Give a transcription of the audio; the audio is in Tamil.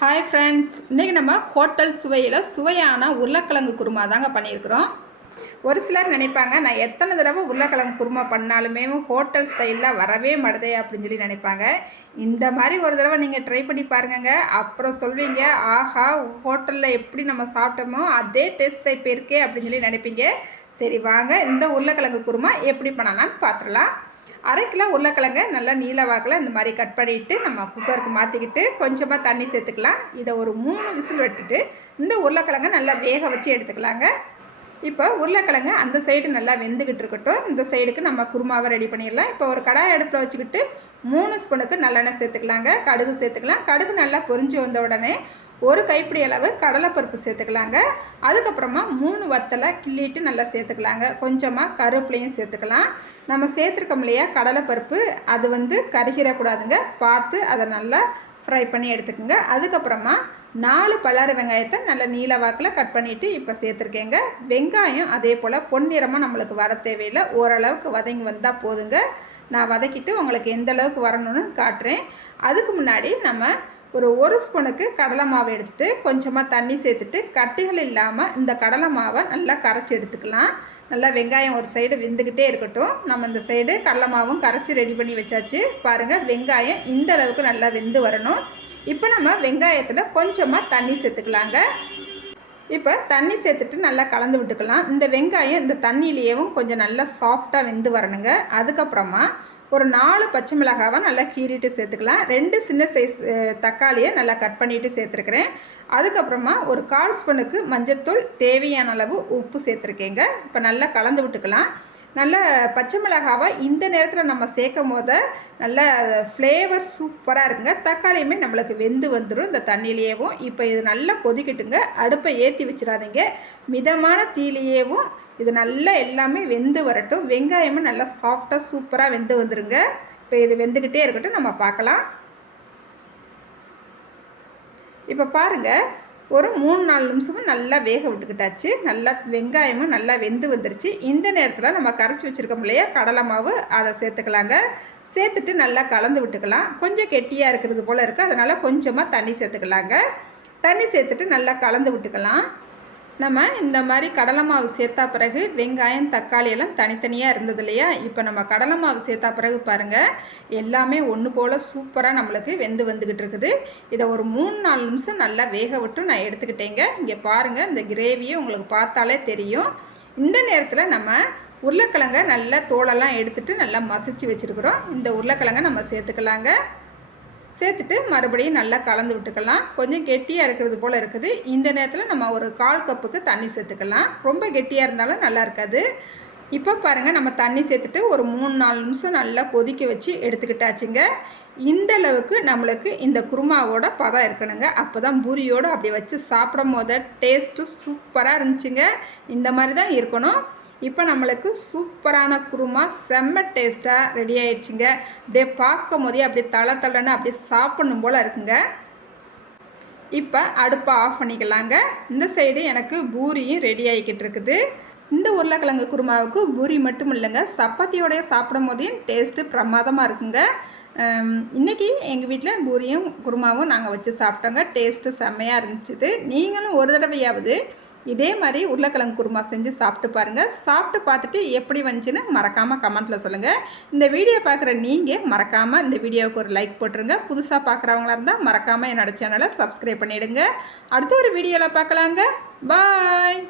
ஹாய் ஃப்ரெண்ட்ஸ், இன்றைக்கி நம்ம ஹோட்டல் சுவையில் சுவையான உருளைக்கிழங்கு குருமா தாங்க பண்ணியிருக்கிறோம். ஒரு சிலர் நினைப்பாங்க, நான் எத்தனை தடவை உருளைக்கிழங்கு குருமா பண்ணாலுமே ஹோட்டல் ஸ்டைலில் வரவே மாட்டுதே அப்படின்னு சொல்லி நினைப்பாங்க. இந்த மாதிரி ஒரு தடவை நீங்கள் ட்ரை பண்ணி பாருங்கங்க. அப்புறம் சொல்வீங்க, ஆஹா ஹோட்டலில் எப்படி நம்ம சாப்பிட்டோமோ அதே டேஸ்ட் இப்போ இருக்கே அப்படின்னு சொல்லி நினைப்பீங்க. சரி வாங்க, இந்த உருளைக்கிழங்கு குருமா எப்படி பண்ணலான்னு பார்த்துடலாம். 1/2 கிலோ உருளைக்கிழங்க நல்லா நீல வாக்கில் இந்த மாதிரி கட் பண்ணிவிட்டு நம்ம குக்கருக்கு மாற்றிக்கிட்டு கொஞ்சமாக தண்ணி சேர்த்துக்கலாம். இதை ஒரு 3 விசில் வெட்டிட்டு இந்த உருளைக்கிழங்க நல்லா வேக வச்சு எடுத்துக்கலாங்க. இப்போ உருளைக்கிழங்கு அந்த சைடு நல்லா வெந்துக்கிட்டு இருக்கட்டும். இந்த சைடுக்கு நம்ம குருமாவை ரெடி பண்ணிடலாம். இப்போ ஒரு கடாய் அடுப்பில் வச்சுக்கிட்டு 3 ஸ்பூனுக்கு நல்லெண்ணெய் சேர்த்துக்கலாங்க. கடுகு சேர்த்துக்கலாம். கடுகு நல்லா பொரிஞ்சு வந்த உடனே ஒரு கைப்பிடி அளவு கடலைப்பருப்பு சேர்த்துக்கலாங்க. அதுக்கப்புறமா 3 வத்தலை கிள்ளிட்டு நல்லா சேர்த்துக்கலாங்க. கொஞ்சமாக கருவேப்பிலையும் சேர்த்துக்கலாம். நம்ம சேர்த்துருக்கோம் இல்லையா கடலைப்பருப்பு, அது கருகிடக்கூடாதுங்க. பார்த்து அதை நல்லா ஃப்ரை பண்ணி எடுத்துக்கோங்க. அதுக்கப்புறமா 4 பல்லாரி வெங்காயத்தை நல்லா நீல வாக்கில் கட் பண்ணிவிட்டு இப்போ சேர்த்துருக்கேங்க. வெங்காயம் அதே போல் பொன்னிறமாக நம்மளுக்கு வர தேவையில்லை, ஓரளவுக்கு வதங்கி வந்தால் போதுங்க. நான் வதக்கிட்டு உங்களுக்கு எந்த அளவுக்கு வரணும்னு காட்டுறேன். அதுக்கு முன்னாடி நம்ம ஒரு ஸ்பூனுக்கு கடலை மாவு எடுத்துகிட்டு கொஞ்சமாக தண்ணி சேர்த்துட்டு கட்டிகள் இல்லாமல் இந்த கடலை மாவை நல்லா கரைச்சி எடுத்துக்கலாம். நல்லா வெங்காயம் ஒரு சைடு வெந்துக்கிட்டே இருக்கட்டும். நம்ம இந்த சைடு கடலை மாவும் கரைச்சி ரெடி பண்ணி வச்சாச்சு. பாருங்கள், வெங்காயம் இந்த அளவுக்கு நல்லா வெந்து வரணும். இப்போ நம்ம வெங்காயத்தில் கொஞ்சமாக தண்ணி சேர்த்துக்கலாங்க. இப்போ தண்ணி சேர்த்துட்டு நல்லா கலந்து விட்டுக்கலாம். இந்த வெங்காயம் இந்த தண்ணியிலேயும் கொஞ்சம் நல்லா சாஃப்டாக வெந்து வரணுங்க. அதுக்கப்புறமா ஒரு 4 பச்சை மிளகாவை நல்லா கீறிட்டு சேர்த்துக்கலாம். 2 சின்ன சைஸ் தக்காளியை நல்லா கட் பண்ணிவிட்டு சேர்த்துருக்குறேன். அதுக்கப்புறமா ஒரு 1/4 ஸ்பூனுக்கு மஞ்சள்தூள், தேவையான அளவு உப்பு சேர்த்துருக்கேங்க. இப்போ நல்லா கலந்து விட்டுக்கலாம். நல்ல பச்சை மிளகாவை இந்த நேரத்தில் நம்ம சேர்க்கும் போது நல்ல ஃப்ளேவர் சூப்பராக இருக்குங்க. தக்காளியுமே நம்மளுக்கு வெந்து வந்துடும் இந்த தண்ணியிலேயும். இப்போ இது நல்லா கொதிக்கட்டுங்க. அடுப்பை ஏற்றி வச்சிடாதீங்க. மிதமான தீயிலேயும் இது நல்லா எல்லாமே வெந்து வரட்டும். வெங்காயமும் நல்லா சாஃப்டாக சூப்பராக வெந்து வந்துடுங்க. இப்போ இது வெந்துக்கிட்டே இருக்கட்டும், நம்ம பார்க்கலாம். இப்போ பாருங்கள், ஒரு 3-4 நிமிஷமும் நல்லா வேக விட்டுக்கிட்டாச்சு. நல்லா வெங்காயமும் நல்லா வெந்து வந்துருச்சு. இந்த நேரத்தில் நம்ம கரைச்சி வச்சுருக்கோம் இல்லையா கடலை மாவு, அதை சேர்த்துக்கலாங்க. சேர்த்துட்டு நல்லா கலந்து விட்டுக்கலாம். கொஞ்சம் கெட்டியாக இருக்கிறது போல் இருக்குது, அதனால் கொஞ்சமாக தண்ணி சேர்த்துக்கலாங்க. தண்ணி சேர்த்துட்டு நல்லா கலந்து விட்டுக்கலாம். நம்ம இந்த மாதிரி கடலை மாவு சேர்த்தா பிறகு வெங்காயம் தக்காளி எல்லாம் தனித்தனியாக இருந்தது இல்லையா, இப்போ நம்ம கடலை மாவு சேர்த்தா பிறகு பாருங்கள் எல்லாமே ஒன்று போல் சூப்பராக நம்மளுக்கு வெந்து வந்துக்கிட்டு இருக்குது. இதை ஒரு 3-4 நிமிஷம் நல்லா வேக விட்டு நான் எடுத்துக்கிட்டேங்க. இங்கே பாருங்கள், இந்த கிரேவியை உங்களுக்கு பார்த்தாலே தெரியும். இந்த நேரத்தில் நம்ம உருளைக்கிழங்க நல்லா தோலெல்லாம் எடுத்துகிட்டு நல்லா மசிச்சு வச்சுருக்குறோம். இந்த உருளைக்கிழங்க நம்ம சேர்த்துக்கலாங்க. சேர்த்துட்டு மறுபடியும் நல்லா கலந்து விட்டுக்கலாம். கொஞ்சம் கெட்டியாக இருக்கிறது போல் இருக்குது. இந்த நேரத்தில் நம்ம ஒரு 1/4 கப்புக்கு தண்ணி சேர்த்துக்கலாம். ரொம்ப கெட்டியாக இருந்தாலும் நல்லா இருக்காது. இப்போ பாருங்கள், நம்ம தண்ணி சேர்த்துட்டு ஒரு 3-4 நிமிஷம் நல்லா கொதிக்க வச்சு எடுத்துக்கிட்டாச்சுங்க. இந்த அளவுக்கு நம்மளுக்கு இந்த குருமாவோட பதம் இருக்கணுங்க. அப்போ தான் பூரியோடு அப்படி வச்சு சாப்பிடும் போது டேஸ்ட்டு சூப்பராக இருந்துச்சுங்க. இந்த மாதிரி தான் இருக்கணும். இப்போ நம்மளுக்கு சூப்பரான குருமா செம்ம டேஸ்ட்டாக ரெடி ஆயிடுச்சுங்க. அப்படியே பார்க்கும் போதே அப்படியே தளன்னு அப்படியே சாப்பிடணும் போல் இருக்குங்க. இப்போ அடுப்பை ஆஃப் பண்ணிக்கலாங்க. இந்த சைடு எனக்கு பூரியும் ரெடி ஆகிக்கிட்டு இருக்குது. இந்த உருளைக்கிழங்கு குருமாவுக்கு பூரி மட்டும் இல்லைங்க, சப்பாத்தியோடைய சாப்பிடும் போதையும் டேஸ்ட்டு பிரமாதமாக இருக்குங்க. இன்றைக்கி எங்கள் வீட்டில் பூரியும் குருமாவும் நாங்கள் வச்சு சாப்பிட்டோங்க. டேஸ்ட்டு செம்மையாக இருந்துச்சு. நீங்களும் ஒரு தடவையாவது இதே மாதிரி உருளைக்கிழங்கு குருமா செஞ்சு சாப்பிட்டு பாருங்கள். சாப்பிட்டு பார்த்துட்டு எப்படி வந்துச்சுன்னு மறக்காமல் கமெண்ட்டில் சொல்லுங்கள். இந்த வீடியோ பார்க்குற நீங்கள் மறக்காமல் இந்த வீடியோவுக்கு ஒரு லைக் போட்டுருங்க. புதுசாக பார்க்குறவங்களா இருந்தால் மறக்காமல் என்னோடய சேனலை சப்ஸ்கிரைப் பண்ணிவிடுங்க. அடுத்த ஒரு வீடியோவில் பார்க்கலாங்க. பாய்.